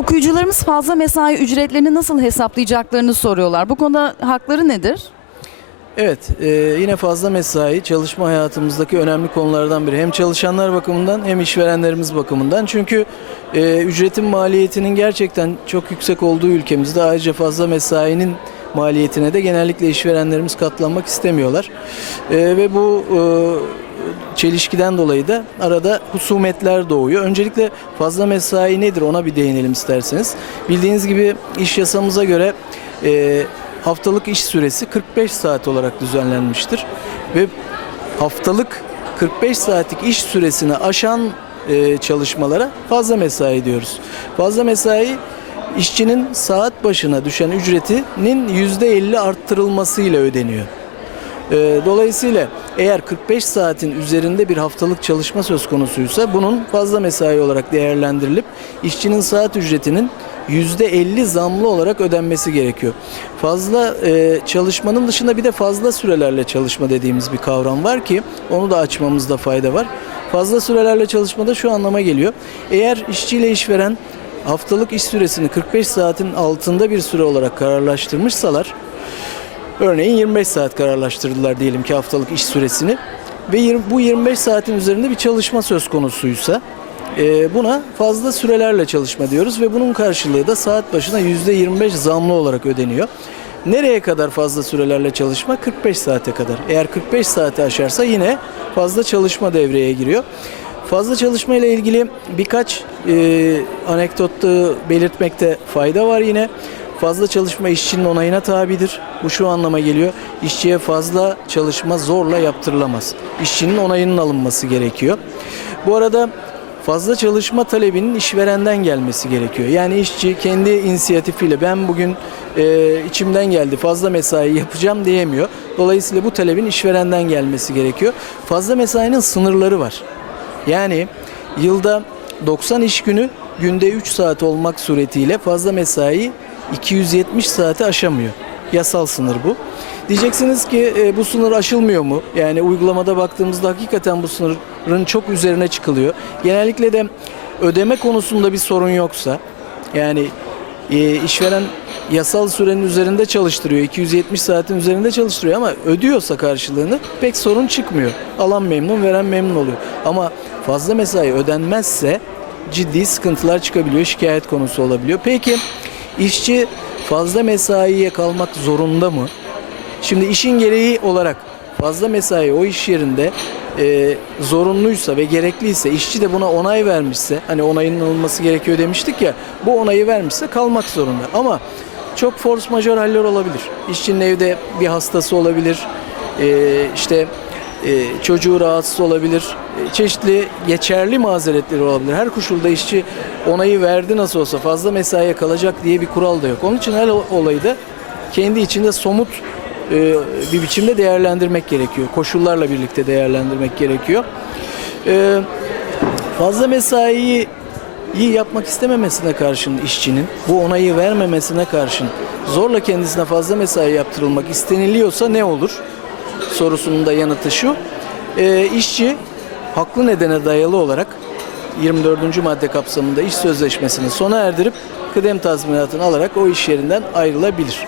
Okuyucularımız fazla mesai ücretlerini nasıl hesaplayacaklarını soruyorlar. Bu konuda hakları nedir? Evet, e, yine fazla mesai çalışma hayatımızdaki önemli konulardan biri. Hem çalışanlar bakımından hem işverenlerimiz bakımından. Çünkü e, ücretin maliyetinin gerçekten çok yüksek olduğu ülkemizde ayrıca fazla mesainin maliyetine de genellikle işverenlerimiz katlanmak istemiyorlar. E, ve bu e, çelişkiden dolayı da arada husumetler doğuyor. Öncelikle fazla mesai nedir ona bir değinelim isterseniz. Bildiğiniz gibi iş yasamıza göre e, haftalık iş süresi 45 saat olarak düzenlenmiştir. Ve haftalık 45 saatlik iş süresini aşan e, çalışmalara fazla mesai diyoruz. Fazla mesai işçinin saat başına düşen ücretinin %50 arttırılmasıyla ödeniyor. E, Dolayısıyla eğer 45 saatin üzerinde bir haftalık çalışma söz konusuysa bunun fazla mesai olarak değerlendirilip işçinin saat ücretinin %50 zamlı olarak ödenmesi gerekiyor. Fazla e, çalışmanın dışında bir de fazla sürelerle çalışma dediğimiz bir kavram var ki onu da açmamızda fayda var. Fazla sürelerle çalışmada şu anlama geliyor. Eğer işçiyle işveren haftalık iş süresini 45 saatin altında bir süre olarak kararlaştırmışsalar Örneğin 25 saat kararlaştırdılar diyelim ki haftalık iş süresini ve bu 25 saatin üzerinde bir çalışma söz konusuysa e, buna fazla sürelerle çalışma diyoruz ve bunun karşılığı da saat başına %25 zamlı olarak ödeniyor. Nereye kadar fazla sürelerle çalışma? 45 saate kadar. Eğer 45 saati aşarsa yine fazla çalışma devreye giriyor. Fazla çalışma ile ilgili birkaç e, anekdotta belirtmekte fayda var yine. Fazla çalışma işçinin onayına tabidir. Bu şu anlama geliyor. İşçiye fazla çalışma zorla yaptırılamaz. İşçinin onayının alınması gerekiyor. Bu arada fazla çalışma talebinin işverenden gelmesi gerekiyor. Yani işçi kendi inisiyatifiyle ben bugün e, içimden geldi fazla mesai yapacağım diyemiyor. Dolayısıyla bu talebin işverenden gelmesi gerekiyor. Fazla mesainin sınırları var. Yani yılda 90 iş günü günde 3 saat olmak suretiyle fazla mesai 270 saati aşamıyor. Yasal sınır bu. Diyeceksiniz ki e, bu sınır aşılmıyor mu? Yani uygulamada baktığımızda hakikaten bu sınırın çok üzerine çıkılıyor. Genellikle de ödeme konusunda bir sorun yoksa yani işveren yasal sürenin üzerinde çalıştırıyor. 270 saatin üzerinde çalıştırıyor ama ödüyorsa karşılığını pek sorun çıkmıyor. Alan memnun, veren memnun oluyor. Ama fazla mesai ödenmezse ciddi sıkıntılar çıkabiliyor, şikayet konusu olabiliyor. Peki işçi fazla mesaiye kalmak zorunda mı? Şimdi işin gereği olarak fazla mesai o iş yerinde e, zorunluysa ve gerekliyse işçi de buna onay vermişse hani onayının alınması gerekiyor demiştik ya bu onayı vermişse kalmak zorunda ama çok force majeure haller olabilir. İşçinin evde bir hastası olabilir. e, işte e, çocuğu rahatsız olabilir. E, çeşitli geçerli mazeretleri olabilir. Her koşulda işçi onayı verdi nasıl olsa fazla mesaiye kalacak diye bir kural da yok. Onun için her olayı da kendi içinde somut e, bir biçimde değerlendirmek gerekiyor. Koşullarla birlikte değerlendirmek gerekiyor. E, fazla mesaiyi iyi yapmak istememesine karşın işçinin, bu onayı vermemesine karşın zorla kendisine fazla mesai yaptırılmak isteniliyorsa ne olur? Sorusunun da yanıtı şu. E, işçi haklı nedene dayalı olarak 24. madde kapsamında iş sözleşmesini sona erdirip kıdem tazminatını alarak o iş yerinden ayrılabilir.